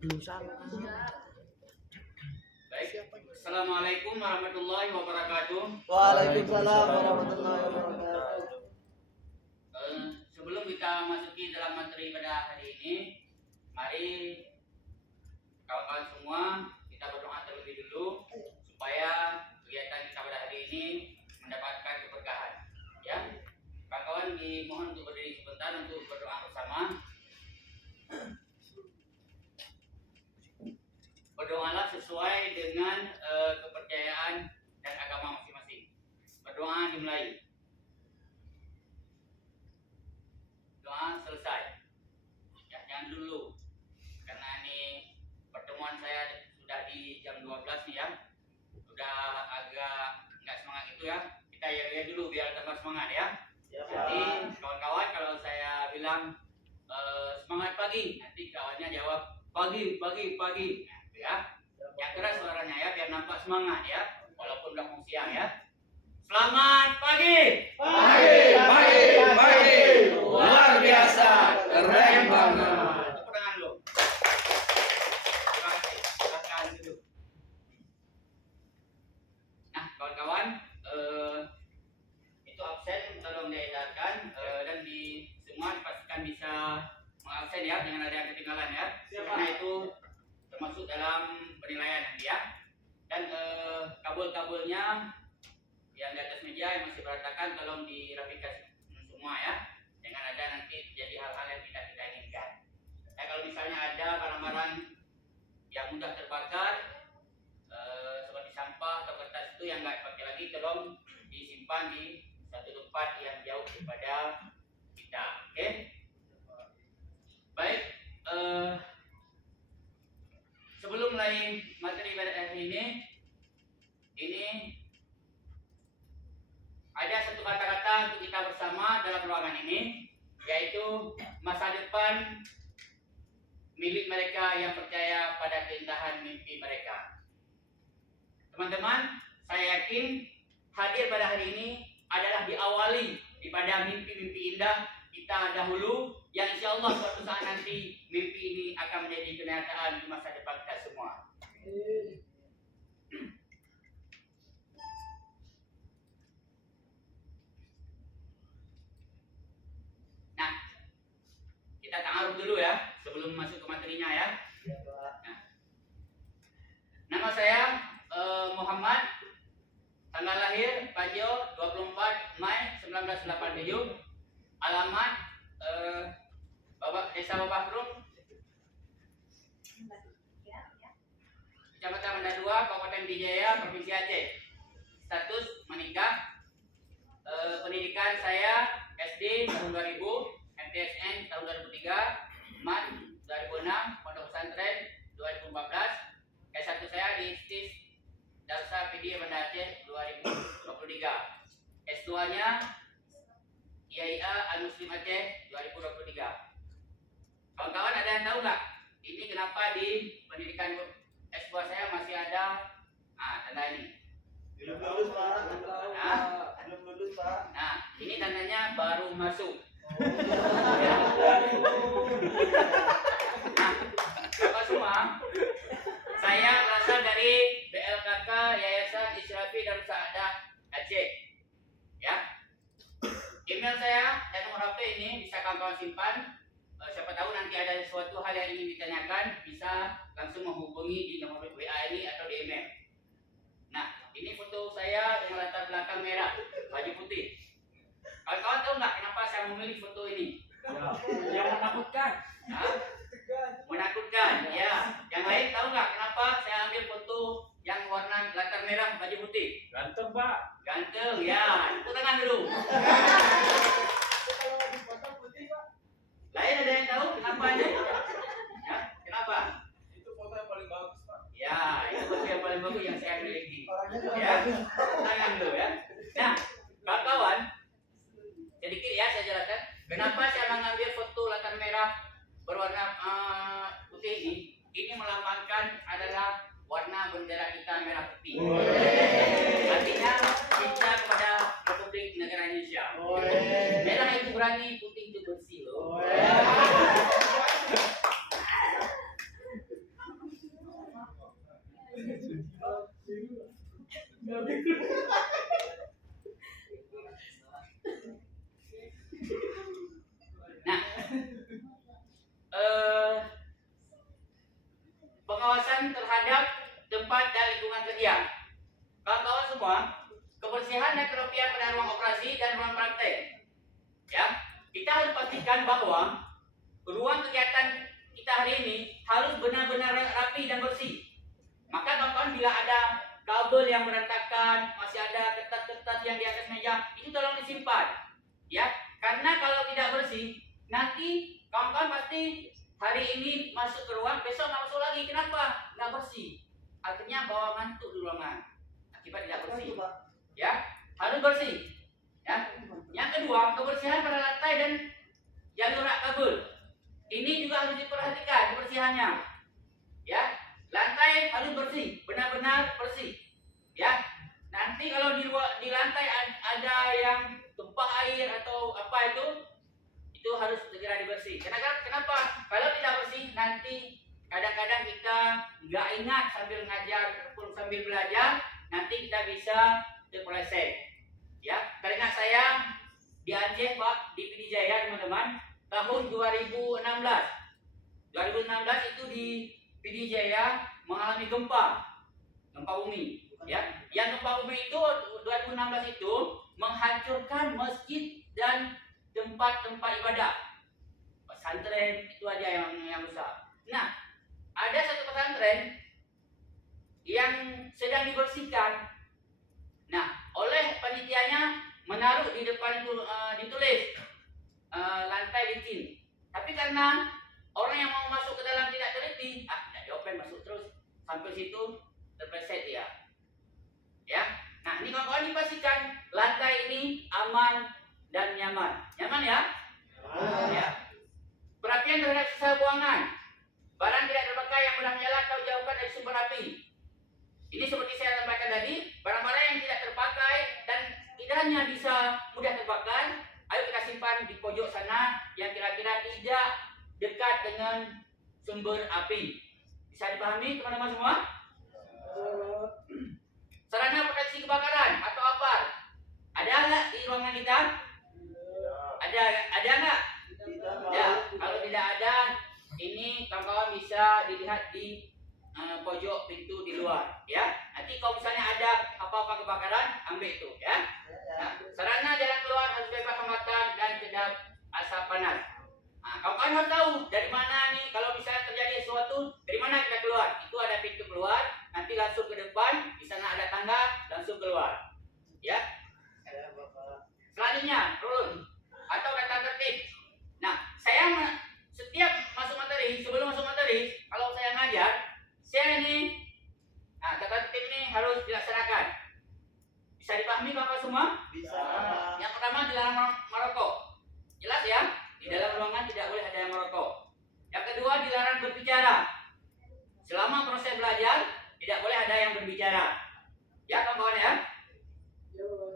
Baik. Assalamualaikum warahmatullahi wabarakatuh. Waalaikumsalam warahmatullahi wabarakatuh. Sebelum kita masuki dalam materi pada hari ini, mari kawan-kawan semua kita berdoa terlebih dulu supaya kegiatan kita pada hari ini mendapatkan keberkahan. Ya, kawan-kawan dimohon untuk berdiri sebentar untuk berdoa bersama. Berdoalah sesuai dengan kepercayaan dan agama masing-masing. Berdoa dimulai. Doa selesai. Ya, jangan dulu. Karena ini pertemuan saya sudah di jam 12 nih ya. Sudah agak nggak semangat itu ya. Kita ya dulu biar tambah semangat ya. Jadi kawan-kawan kalau saya bilang semangat pagi, nanti kawannya jawab pagi. Ya, yang keras suaranya ya biar nampak semangat ya, walaupun udah mau siang ya. Selamat pagi. Pagi. Luar biasa, keren banget. Tepuk tangan dulu. Terima kasih. Silakan duduk. Nah, kawan-kawan, itu absen tolong diedarkan dan di semua dipastikan bisa mengabsen ya, jangan ada yang ketinggalan ya. Karena itu termasuk dalam penilaian nanti ya. Dan kabel-kabelnya yang di atas meja yang masih berantakan tolong dirapikan semua ya. Jangan ada nanti terjadi hal-hal yang tidak kita inginkan. Ya, kalau misalnya ada barang-barang yang mudah terbakar seperti sampah atau kertas itu yang nggak dipakai lagi, tolong disimpan di satu tempat yang jauh daripada kita. Oke? Baik. Sebelum mulai materi pada hari ini ada satu kata-kata untuk kita bersama dalam ruangan ini, yaitu masa depan milik mereka yang percaya pada keindahan mimpi mereka. Teman-teman, saya yakin hadir pada hari ini adalah diawali daripada mimpi-mimpi indah kita dahulu, yang insya Allah suatu saat nanti mimpi ini akan menjadi kenyataan di masa depan kita semua. Nah, kita ta'aruf dulu ya sebelum masuk ke materinya ya. Nah, nama saya Muhammad, tanggal lahir Pajio 24 Mei 1987, alamat Desa Babakrum, Kecamatan Banda 2, Kabupaten Bijaya, Provinsi Aceh. Status menikah. Pendidikan saya SD tahun 2000, MTSN tahun 2003, MAN 2006, Pondok Pesantren 2014. S1 saya di STIS Darsa PD Banda Aceh 2023. S2-nya IAIA Al-Muslim Aceh 2023. Kawan-kawan ada yang tahu nggak? Ini kenapa di pendidikan S2 saya masih ada tanda ini? Belum lulus Pak. Belum lulus Pak. Nah, ini tandanya baru masuk. Nah, Bapak semua, saya berasal dari BLKK Yayasan Israfi Darus Saadah Aceh. Ya. Email saya dan nomor HP ini bisa kawan-kawan simpan. Siapa tahu nanti ada sesuatu hal yang ingin ditanyakan, bisa langsung menghubungi di nomor WA ini atau di email. Nah, ini foto saya dengan latar belakang merah, baju putih. Kawan-kawan tahu nggak kenapa saya memilih foto ini? Yang menakutkan. Nah, menakutkan, ya. Yang lain tahu nggak kenapa saya ambil foto yang warna latar merah, baju putih? Ganteng Pak. Ganteng, ya. Tepuk tangan dulu. Kalau di foto putih Pak. Lain ada yang tahu kenapa ini? Ya, kenapa? Itu foto yang paling bagus Pak. Ya, itu foto yang paling bagus yang saya miliki. Orangnya juga Ya, bagus. tangan dulu ya. Nah, kawan-kawan, sedikit ya saya jelaskan. Kenapa saya mengambil foto latar merah berwarna putih ini? Ini melambangkan adalah warna bendera kita merah putih. Artinya cinta kepada Republik Negara Indonesia. Merah itu berani, putih itu bersih loh. Nah, pengawasan terhadap tempat dan lingkungan kerja. Kawan-kawan semua, kebersihan dan kerapian pada ruang operasi dan ruang praktek. Ya, kita harus pastikan bahwa ruang kegiatan kita hari ini harus benar-benar rapi dan bersih. Maka kawan-kawan, bila ada kabel yang berantakan, masih ada kertas-kertas yang di atas meja, itu tolong disimpan. Ya, karena kalau tidak bersih, nanti kawan-kawan pasti hari ini masuk ke ruang, besok nggak masuk lagi. Kenapa? Nggak bersih. Akhirnya bawa ngantuk di ruangan. Akibat tidak bersih. Ya, harus bersih. Ya. Yang kedua, kebersihan pada lantai dan jalur rak kabel. Ini juga harus diperhatikan kebersihannya. Ya, lantai harus bersih, benar-benar bersih. Ya, nanti kalau di lantai ada yang tumpah air atau apa itu harus segera dibersih. Kenapa? Kalau tidak bersih, nanti kadang-kadang kita nggak ingat sambil ngajar ataupun sambil belajar, nanti kita bisa terpeleset. Ya, teringat saya di Aceh Pak, di PD Jaya teman-teman, tahun 2016. 2016 itu di PD Jaya mengalami gempa bumi. Ya, yang gempa bumi itu 2016 itu menghancurkan masjid dan tempat-tempat ibadah. Pesantren itu aja yang rusak. Nah, ada satu pesantren yang sedang dibersihkan. Nah, oleh panitianya menaruh di depan itu ditulis lantai licin. Tapi karena orang yang mau masuk ke dalam tidak teliti, tidak diopen, masuk terus sampai situ terpleset dia. Ya. Nah, ini kawan-kawan dipastikan lantai ini aman dan nyaman. Nyaman ya? Ya. Perapian terhadap sisa buangan. Barang tidak terbakar yang mudah menyala atau jauhkan dari sumber api. Ini seperti saya sampaikan tadi, barang-barang yang tidak terpakai dan tidaknya bisa mudah terbakar, ayo kita simpan di pojok sana yang kira-kira tidak dekat dengan sumber api. Bisa dipahami teman-teman semua? Sarana proteksi kebakaran atau apa? Ada nggak di ruangan kita? Ada nggak? Ya, kalau tidak ada, ini kawan-kawan bisa dilihat di pojok pintu di luar, ya. Nanti kalau misalnya ada apa-apa kebakaran, ambil itu, ya. Nah, sarana jalan keluar harus bebas hambatan dan kedap asap panas. Nah, kawan-kawan harus tahu dari mana nih kalau misalnya terjadi sesuatu, dari mana kita keluar. Itu ada pintu keluar, nanti langsung ke depan, di sana ada tangga, langsung keluar, ya. Selanjutnya, rule atau data tertib. Nah, saya setiap masuk materi, sebelum masuk materi, kalau saya ngajar, saya ini, tata tertib ini harus dilaksanakan. Bisa dipahami kawan-kawan semua? Bisa. Yang pertama, dilarang merokok. Jelas ya? Di dalam ruangan tidak boleh ada yang merokok. Yang kedua, dilarang berbicara. Selama proses belajar, tidak boleh ada yang berbicara. Ya kawan-kawan ya?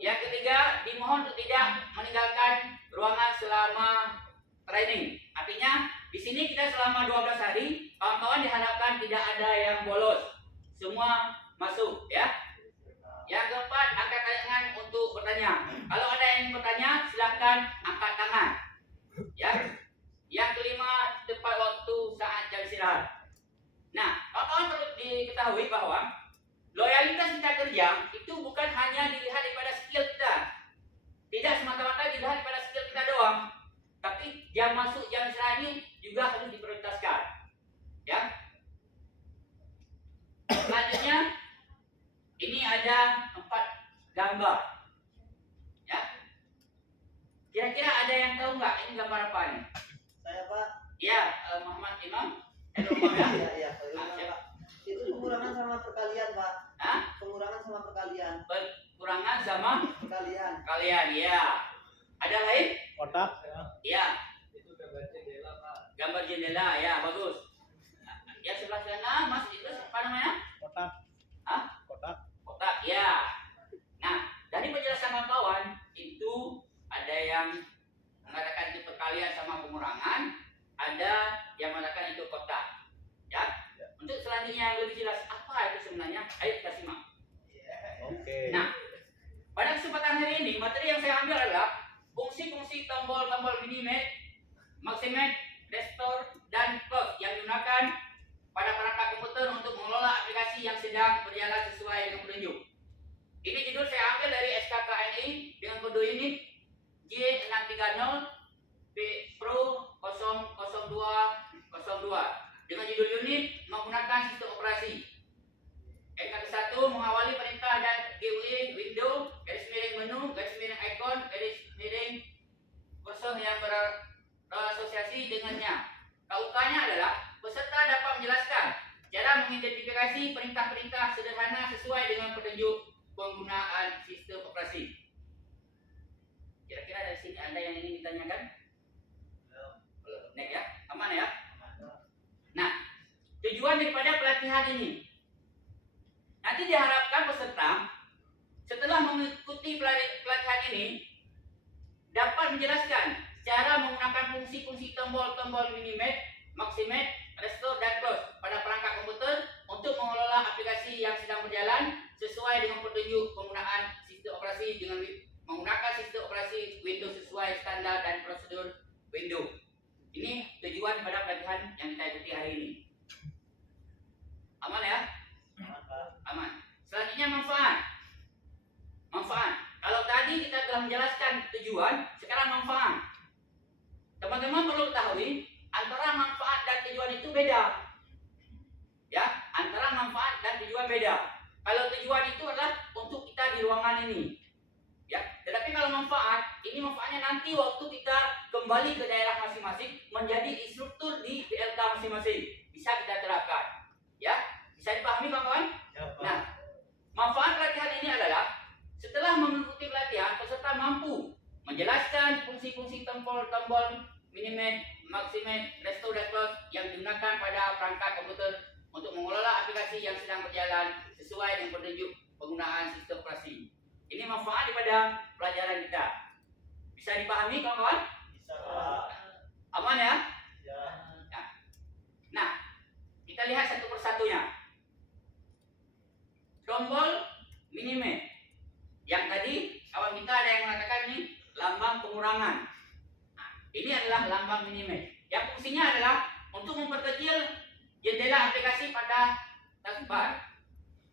Yang ketiga, dimohon untuk tidak meninggalkan ruangan selama training. Artinya, di sini kita selama 12 hari, kawan-kawan diharapkan tidak ada yang bolos. Semua masuk, ya. Yang keempat, angkat tangan untuk bertanya. Kalau ada yang bertanya, silakan angkat tangan. Ya. Yang kelima, tepat waktu saat jam istirahat. Nah, kawan-kawan perlu diketahui bahwa loyalitas kita kerja itu bukan hanya dilihat daripada skill kita. Tidak semata-mata dilihat daripada skill kita doang. Tapi jam masuk, jam istirahat ini juga harus diprioritaskan. Ya. Selanjutnya, ini ada 4 gambar. Ya. Kira-kira ada yang tahu nggak ini gambar apa ini? Saya Pak. Ya, Muhammad Imam. Umar ya. Iya. Pak. Itu pengurangan sama perkalian Pak. Hah? Pengurangan sama perkalian. Kurangan sama Perkalian. kalian, ya. Ada lain? Kotak. Ya. Itu gambar jendela, Pak. Gambar jendela, ya bagus. Ya sebelah sana, Mas itu apa namanya? Kotak. Hah? Kotak. Kotak, ya. Nah, dari penjelasan kawan itu ada yang mengatakan itu perkalian sama pengurangan, ada yang mengatakan itu kotak. Ya. Untuk selanjutnya yang lebih jelas apa itu sebenarnya? Ayo kita simak. Oke. Nah, pada kesempatan hari ini, materi yang saya ambil adalah fungsi-fungsi tombol-tombol minimate, maximate, restore, dan close yang digunakan pada perangkat komputer untuk mengelola aplikasi yang sedang berjalan sesuai dengan petunjuk. Ini judul saya ambil dari SKKNI dengan kode unit J630 Pro 00202 dengan judul unit menggunakan sistem operasi. NK1 mengawali perintah dan GUI window, garis miring menu, garis miring icon, garis miring kursor yang berasosiasi dengannya. KUK-nya adalah peserta dapat menjelaskan cara mengidentifikasi perintah-perintah sederhana sesuai dengan petunjuk penggunaan sistem operasi. Kira-kira dari sini ada yang ingin ditanyakan? Belum. Next ya, aman ya? Nah, tujuan daripada pelatihan ini nanti diharapkan peserta setelah mengikuti pelatihan ini dapat menjelaskan cara menggunakan fungsi-fungsi tombol-tombol minimate, maximate, restore, dan close pada perangkat komputer untuk mengelola aplikasi yang sedang berjalan sesuai dengan petunjuk penggunaan sistem operasi dengan menggunakan sistem operasi Windows sesuai standar dan prosedur Windows. Ini tujuan pada pelatihan yang kita ikuti hari ini. Aman ya? Aman. Selanjutnya manfaat. Manfaat. Kalau tadi kita telah menjelaskan tujuan, sekarang manfaat. Teman-teman perlu ketahui antara manfaat dan tujuan itu beda. Ya, antara manfaat dan tujuan beda. Kalau tujuan itu adalah untuk kita di ruangan ini. Ya, tetapi kalau manfaat, ini manfaatnya nanti waktu kita kembali ke daerah masing-masing menjadi instruktur di PLK masing-masing. Bisa kita terapkan. Ya, bisa dipahami kawan-kawan? Nah, manfaat pelatihan ini adalah setelah mengikuti pelatihan, peserta mampu menjelaskan fungsi-fungsi tombol-tombol minimate, maximate, restore, dan close yang digunakan pada perangkat komputer untuk mengelola aplikasi yang sedang berjalan sesuai dengan petunjuk penggunaan sistem operasi. Ini manfaat daripada pelajaran kita. Bisa dipahami kawan-kawan? Bisa. Aman ya? Ya. Nah, kita lihat satu persatunya. Tombol minimate. Yang tadi kawan kita ada yang mengatakan ini lambang pengurangan. Nah, ini adalah lambang minimate. Yang fungsinya adalah untuk memperkecil jendela aplikasi pada taskbar.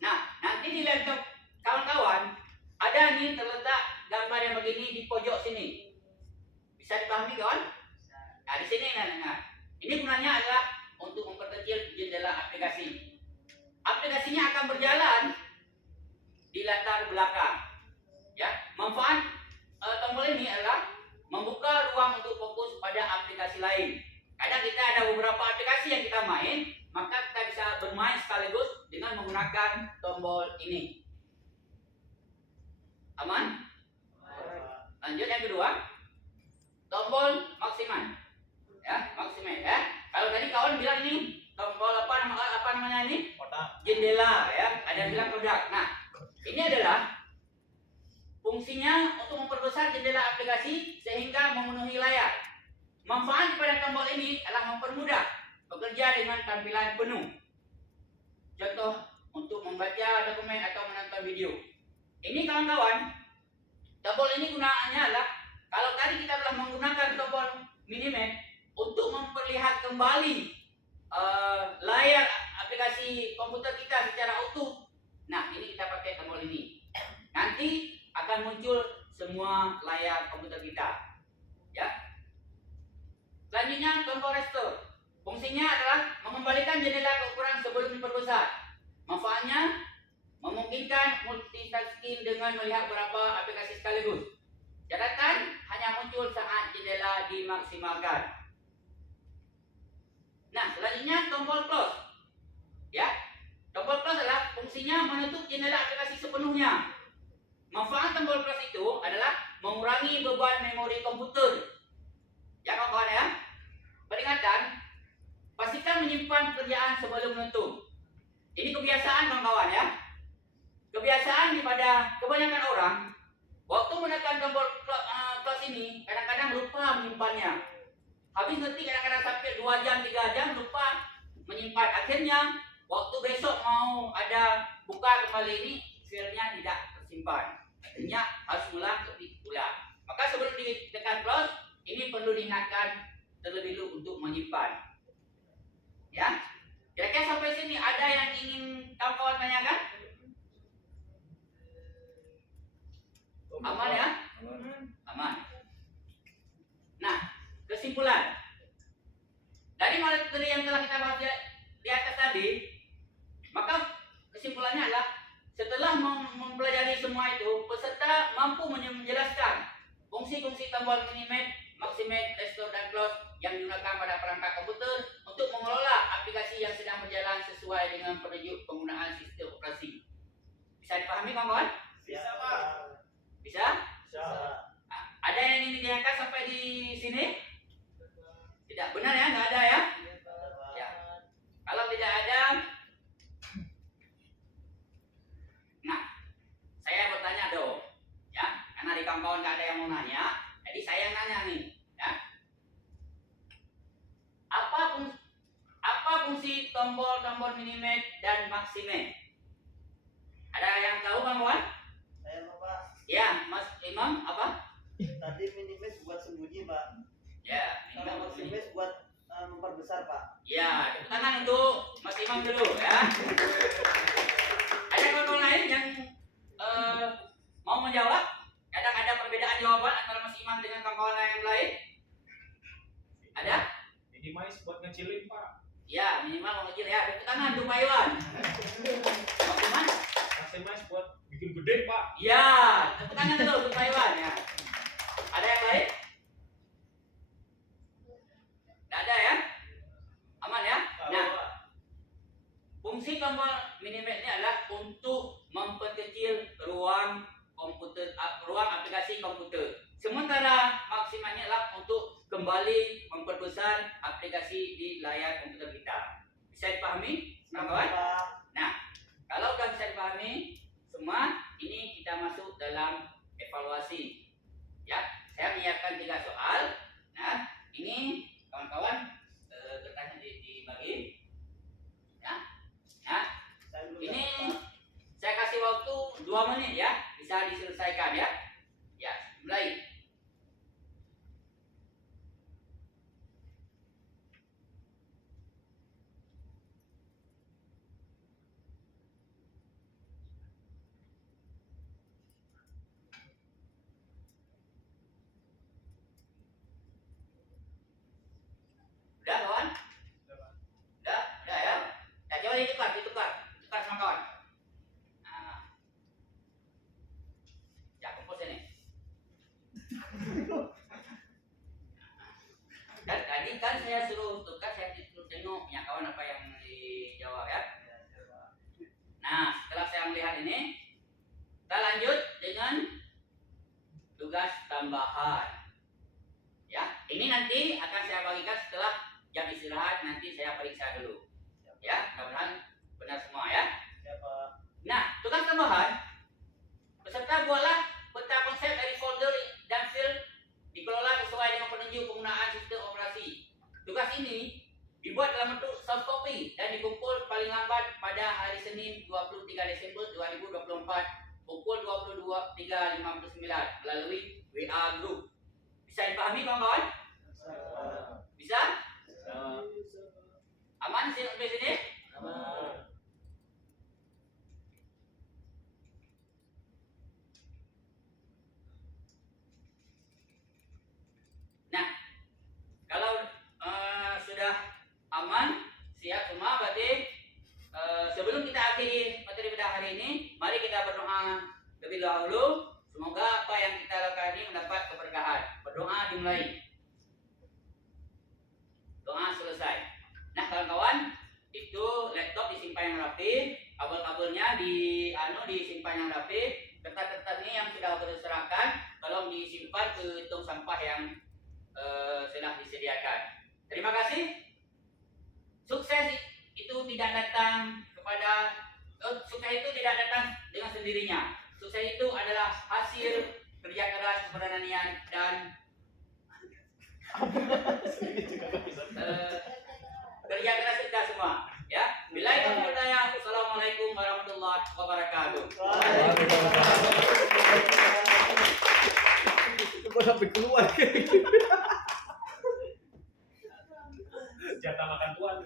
Nah, nanti di laptop kawan-kawan ada nih terletak gambar yang begini di pojok sini. Bisa dipahami kawan? Nah, di sini nah. Ini gunanya adalah untuk memperkecil jendela aplikasi. Aplikasinya akan berjalan di latar belakang. Ya, manfaat tombol ini adalah membuka ruang untuk fokus pada aplikasi lain. Kadang kita ada beberapa aplikasi yang kita main, maka kita bisa bermain sekaligus dengan menggunakan tombol ini. Aman? Lanjut yang kedua, tombol maksimal. Ya, maksimal ya. Kalau tadi kawan bilang ini tombol apa namanya ini? Kotak. Jendela ya. Ada yang bilang kotak. Nah, ini adalah fungsinya untuk memperbesar jendela aplikasi sehingga memenuhi layar. Manfaat pada tombol ini adalah mempermudah bekerja dengan tampilan penuh. Contoh untuk membaca dokumen atau menonton video. Ini kawan-kawan, tombol ini gunaannya adalah kalau tadi kita telah menggunakan tombol minimate untuk memperlihat kembali layar aplikasi komputer kita secara utuh. Nah, ini kita pakai tombol ini. Nanti akan muncul semua layar komputer kita. Ya. Selanjutnya tombol restore. Fungsinya adalah mengembalikan jendela ke ukuran sebelum diperbesar. Manfaatnya memungkinkan multitasking dengan melihat beberapa aplikasi sekaligus. Catatan hanya muncul saat jendela dimaksimalkan. Nah, selanjutnya tombol close. Ya. Tombol close adalah fungsinya menutup jendela aplikasi sepenuhnya. Manfaat tombol close itu adalah mengurangi beban memori komputer. Ya kawan-kawan ya. Peringatan, pastikan menyimpan pekerjaan sebelum menutup. Ini kebiasaan kawan-kawan ya. Kebiasaan daripada kebanyakan orang waktu menekan tombol close ini kadang-kadang lupa menyimpannya. Habis nanti kadang-kadang sampai 2 jam, 3 jam lupa menyimpan. Akhirnya waktu besok mau ada buka kembali ini filenya tidak tersimpan. Artinya harus ulang ketik ulang. Maka sebelum ditekan close, ini perlu diingatkan terlebih dulu untuk menyimpan. Ya, kira-kira sampai sini ada yang ingin kawan-kawan tanyakan? Aman ya? Aman. Nah, kesimpulan dari materi yang telah kita bahas di atas tadi, maka kesimpulannya adalah setelah mempelajari semua itu, peserta mampu menjelaskan fungsi-fungsi tombol minimate, maximate, restore, dan close yang digunakan pada perangkat komputer untuk mengelola aplikasi yang sedang berjalan sesuai dengan petunjuk penggunaan sistem operasi. Bisa dipahami kawan-kawan? Bisa, Pak. Bisa? Bisa. Ada yang ingin ditanyakan sampai di sini? Tidak benar ya? Nggak ada ya? Ya. Kalau tidak ada, nah, saya bertanya dong, ya, karena di kawan-kawan nggak ada yang mau nanya, jadi saya yang nanya nih, ya. Apa fungsi tombol minimate dan maximate? Ada yang tahu kawan-kawan? Saya Pak. Ya, Mas Imam apa? Tadi minimis buat sembunyi, Pak. Ya, Kalau maksimis buat memperbesar, Pak. ya, tepuk tangan untuk Mas Imam dulu ya. Ada kawan-kawan lain yang mau menjawab? Kadang ada perbedaan jawaban antara Mas Imam dengan kawan-kawan yang lain? Ada? Minimize buat ngecilin, Pak. Ya, minimal mau kecil ya. Tepuk tangan untuk Pak Iwan. Mas Imam? Maximize buat bikin gede, Pak. Ya, tepuk tangan dulu untuk Pak Iwan ya. Ada yang lain? Tidak ada ya? Aman ya? Nah, fungsi tombol minimate ini adalah untuk memperkecil ruang komputer, ruang aplikasi komputer. Sementara maksimalnya adalah untuk kembali memperbesar aplikasi di layar komputer kita. Bisa dipahami, kawan-kawan? Nah, kalau sudah bisa dipahami semua, ini kita masuk dalam evaluasi. Ya, saya menyiapkan 3 soal. Nah, ini kawan-kawan kertasnya dibagi. Ya. Nah, ini saya kasih waktu 2 menit ya, bisa diselesaikan ya. Ya, mulai. Udah kawan? Udah ya. Nah, coba ditukar sama kawan. Nah, ya kumpul sini. Dan tadi kan saya suruh tukar, saya suruh tengok punya kawan apa yang dijawab ya. Nah, setelah saya melihat ini, kita lanjut dengan tugas tambahan. Ya, ini nanti akan saya bagikan setelah jam istirahat, nanti saya periksa dulu. Ya, mudah-mudahan benar semua ya. Nah, tugas tambahan, peserta buatlah peta konsep dari folder dan file dikelola sesuai dengan petunjuk penggunaan sistem operasi. Tugas ini dibuat dalam bentuk soft copy dan dikumpul paling lambat pada hari Senin 23 Desember 2024 pukul 23.59 melalui WA Group. Bisa dipahami kawan-kawan? Bisa? Aman sih sampai sini? Nah, kalau sudah aman, siap semua, berarti sebelum kita akhiri materi pada hari ini, mari kita berdoa terlebih dahulu. Semoga apa yang kita lakukan ini mendapat keberkahan. Berdoa dimulai. Doa selesai. Nah, kawan-kawan, itu laptop disimpan yang rapi, kabel-kabelnya disimpan yang rapi, kertas-kertas ini yang sudah berserahkan, tolong disimpan ke tong sampah yang sudah disediakan. Terima kasih. Sukses itu tidak datang dengan sendirinya. Sukses itu adalah hasil kerja keras, keberanian dan kerja keras kita semua. Ya, bila itu Assalamualaikum warahmatullahi wabarakatuh. warahmatullahi wabarakatuh. Itu kok sampai keluar. Jatah makan tuan.